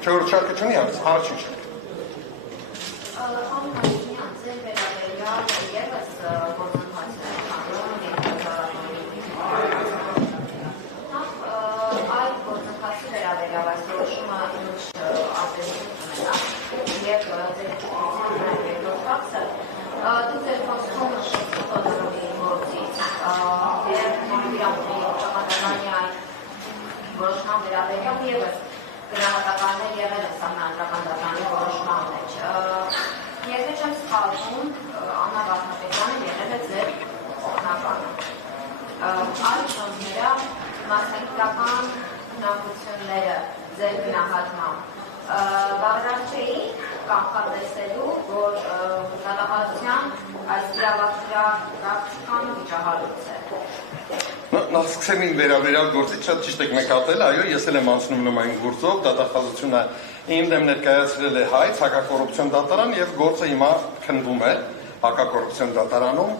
Չորրորդ շարքը չունի առաջին շարքը։ Գնահատականներ եղել է սահմանադրական դատարանի որոշման մեջ։ Եթե չեմ սխալվում, Աննա Վարդապետյանը եղել է ձեր օգնականը։ Այլ շոուները մասնագիտական հնարավորությունները ձեր գնահատմամբ բավարար չէին կանխատեսելու, որ դատախազության այս իրավապրակտիկան վիճահարույց է։ Նախ սկսեմ իմ վերաբերյալ գործից, շատ ճիշտ եք նկատել, այո, ես էլ եմ անցնում նման գործով, դատախազությունը իմ դեմ ներկայացրել է հայց հակակոռուպցիոն դատարան եւ գործը հիմա քննվում է հակակոռուպցիոն դատարանում։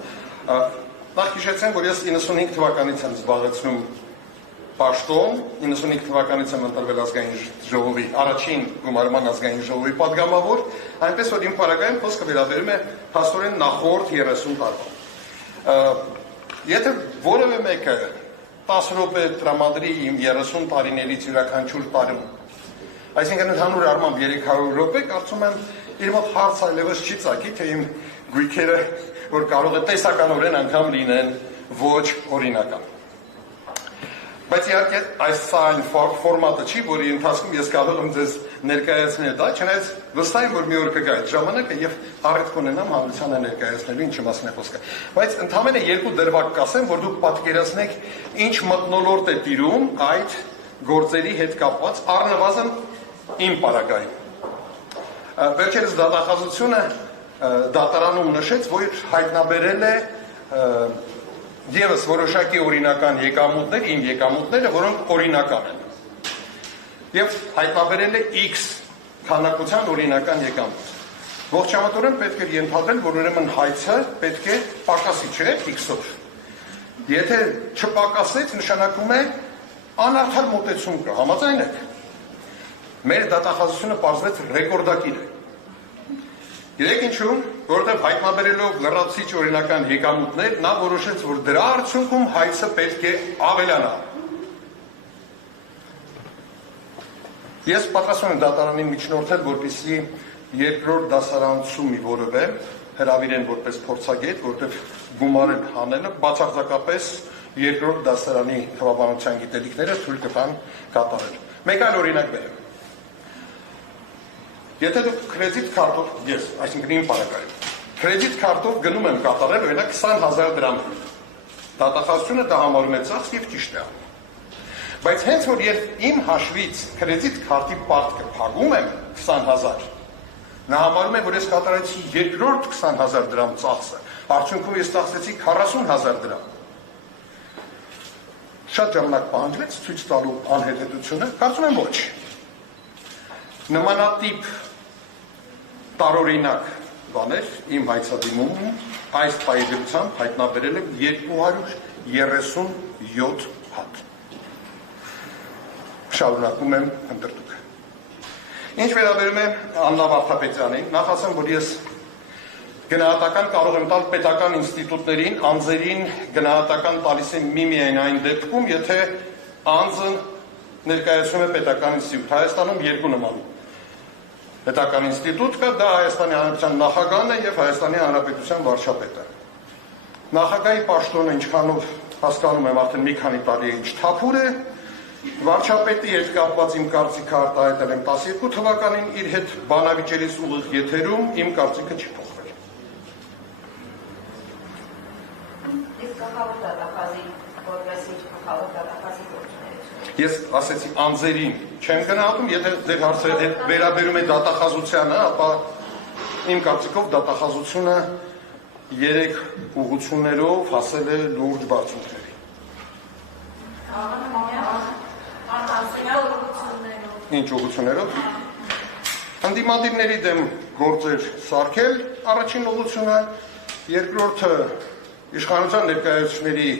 Նախ հիշեցեմ, որ ես 95 թվականից եմ զբաղեցնում պաշտոն, 95 թվականից եմ ընտրվել ազգային ժողովի առաջին գումարման ազգային ժողովի պատգամավոր, այնպես որ իմ պարագայում խոսքը վերաբերում է փաստորեն նախորդ 30 տարվա։ Եթե որևէ մեկը 10 րոպե տրամադրի իմ 30 տարիներից յուրաքանչյուր տարում, այսինքն ընդհանուր առմամբ 300 րոպե, կարծում եմ իր մոտ հարց այլևս չի ծագի, թե իմ գույքերը, որ կարող է տեսականորեն անգամ լինեն ոչ օրինական։ Բայց իհարկե այս այն ֆորմատը չի, որի ընթացքում ես կարող եմ ձեզ ներկայացնել դա, չնայած վստահ եմ, որ մի օր կգա այդ ժամանակը եւ առիթ կունենամ հանրությանը ներկայացնելու ինչի մասին է խոսքը։ Բայց ընդհանրապես երկու դրվագ կասեմ, որ դուք պատկերացնեք ինչ մթնոլորտ է տիրում այդ գործերի հետ կապված առնվազն իմ պարագայում։ Վերջերս դատախազությունը դատարանում նշեց, որ հայտնաբերել է Եվս որոշակի օրինական եկամուտներ, իմ եկամուտները, որոնք օրինական են։ Եվ հայտնաբերել է X քանակության օրինական եկամուտ։ Ողջամտորեն պետք է ենթադրել, որ ուրեմն հայցը պետք է պակասի, չէ՞, X-ով։ Եթե չպակասեց, նշանակում է անարդար մոտեցում կա, համաձայն եք։ Մեր դատախազությունը պարզվեց ռեկորդակիր է։ Գիտեք ինչու, որովհետև հայտնաբերելով լրացուցիչ օրինական եկամուտներ, նա որոշեց, որ դրա արդյունքում հայցը պետք է ավելանա։ Ես պատրաստվում եմ դատարանին միջնորդել, որպեսզի երկրորդ դասարանցումի որևէ հրավիրեն որպես փորձագետ, որտեղ գումարել հանելը բացարձակապես երկրորդ դասարանի թվաբանության գիտելիքները թույլ կտան կատարել։ Մեկ այլ օրինակ բերեմ։ Եթե դուք կրեդիտ քարտով, ես, այսինքն իմ պարագայում, կրեդիտ քարտով գնում եմ կատարել, օրինակ 20,000 դրամ։ Դատախազությունը դա համարում է ծախս եւ ճիշտ է։ Բայց հենց որ ես իմ հաշվից կրեդիտ քարտի պարտքը փակում եմ 20,000, նա համարում է, որ ես կատարեցի երկրորդ 20,000 դրամ ծախսը, արդյունքում ես ծախսեցի 40,000 դրամ։ Շատ ժամանակ պահանջվեց ցույց տալու անհետեթությունը, կարծում եմ ոչ։ Նմանատիպ տարօրինակ բաներ իմ հայցադիմում այս պայծրությամբ հայտնաբերել եմ 237 հատ։ Շարունակում եմ ընդրտուք։ Ինչ վերաբերում է Աննա Վարդապետյանին, նախ ասեմ, որ ես գնահատական կարող եմ տալ պետական ինստիտուտներին, անձերին գնահատական տալիս եմ միմիայն այն դեպքում, եթե անձը ներկայացնում է պետական ինստիտուտ։ Հայաստանում երկու նման պետական ինստիտուտ կա, դա Հայաստանի Հանրապետության նախագահն է եւ Հայաստանի Հանրապետության վարչապետը։ Նախագահի պաշտոնը ինչքանով հասկանում եմ արդեն մի քանի տարի է ինչ թափուր է, վարչապետի հետ կապված իմ կարծիքը արտահայտել եմ 12 թվականին, իր հետ բանավիճերից ուղիղ եթերում իմ կարծիքը չի փոխվել։ Ես ասեցի անձերին չեմ գնահատում, եթե ձեր հարցը վերաբերում է դատախազությանը, ապա իմ կարծիքով դատախազությունը 3 ուղղություններով հասել է լուրջ բարձունքների։ Ինչ ուղղություններով։ Հանդիմադիրների դեմ գործեր սարքել առաջին ուղղությունը, երկրորդը իշխանության ներկայացուցիչների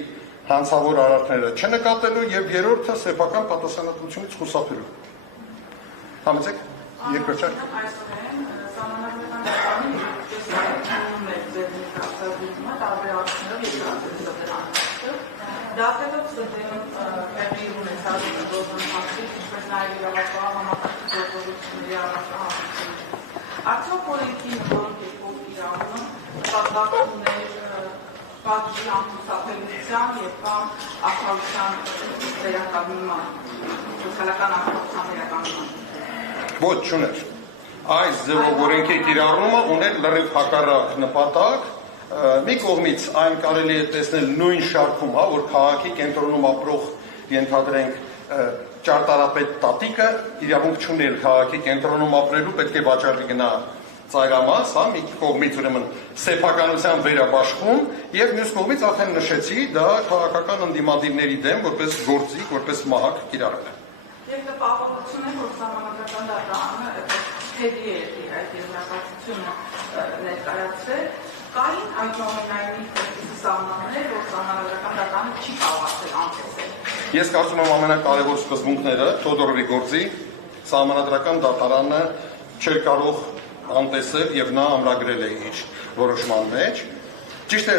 հանցավոր արարքները չնկատելու եւ երրորդը սեփական պատասխանատվությունից խուսափելու։ Համեցեք, երկրորդ Դատելով ստեղծում տեղի ունեցած դոզն հաշվի, ինչպես նաև իրավապահ համակարգի գործողությունների առանձնահատկությունները։ Արդյոք օրենքի նման կերպով իրավունքը պատվակություններ պատժի ամուսնապետության եւ կամ արտադրության վերականգնման, սոցիալական արտադրության վերականգնման։ Ոչ, չուներ։ Այս ձևով օրենքի կիրառումը ուներ լրիվ հակառակ նպատակ։ Մի կողմից այն կարելի է տեսնել նույն շարքում, հա, որ քաղաքի կենտրոնում ապրող ենթադրենք ճարտարապետ տատիկը իրավունք չուներ քաղաքի կենտրոնում ապրելու, պետք է վաճառի գնա ծայրամաս, հա, մի կողմից ուրեմն սեփականության վերաբաշխում եւ մյուս կողմից արդեն նշեցի, դա քաղաքական ընդդիմադիրների դեմ որպես գործիք, որպես մահակ կիրառել է։ Եվ տպավորություն է, որ սահմանադրական դատարանը թեդի է այդ եզրակացությունը ներկայացրել, կային այնուամենայնիվ սահմաններ, որ սահմանադրական դատարանը չի կարողացել անցնել։ Ես կարծում եմ ամենակարևոր սկզբունքները Թոդորովի գործի սահմանադրական դատարանը չէր կարող անտեսել եւ նա ամրագրել է իր որոշման մեջ։ Ճիշտ է,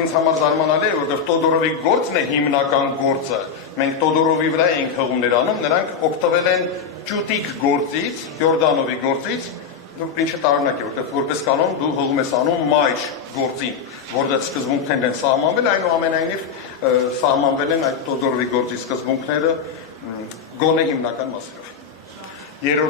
ինձ համար զարմանալի է, որովհետեւ Թոդորովի գործն է հիմնական գործը։ Մենք Թոդորովի վրա ենք հղումներ անում, նրանք օգտվել են ճուտիկ գործից, Յորդանովի գործից, ինչը տարօրինակ է, որովհետեւ որպես կանոն դու հղում ես անում մայր գործին, որտեղ սկզբունքներն են սահմանվել, այնուամենայնիվ սահմանվել են այդ Թոդորովի գործի սկզբունքները գոնե հիմնական մասերով։ Երրորդ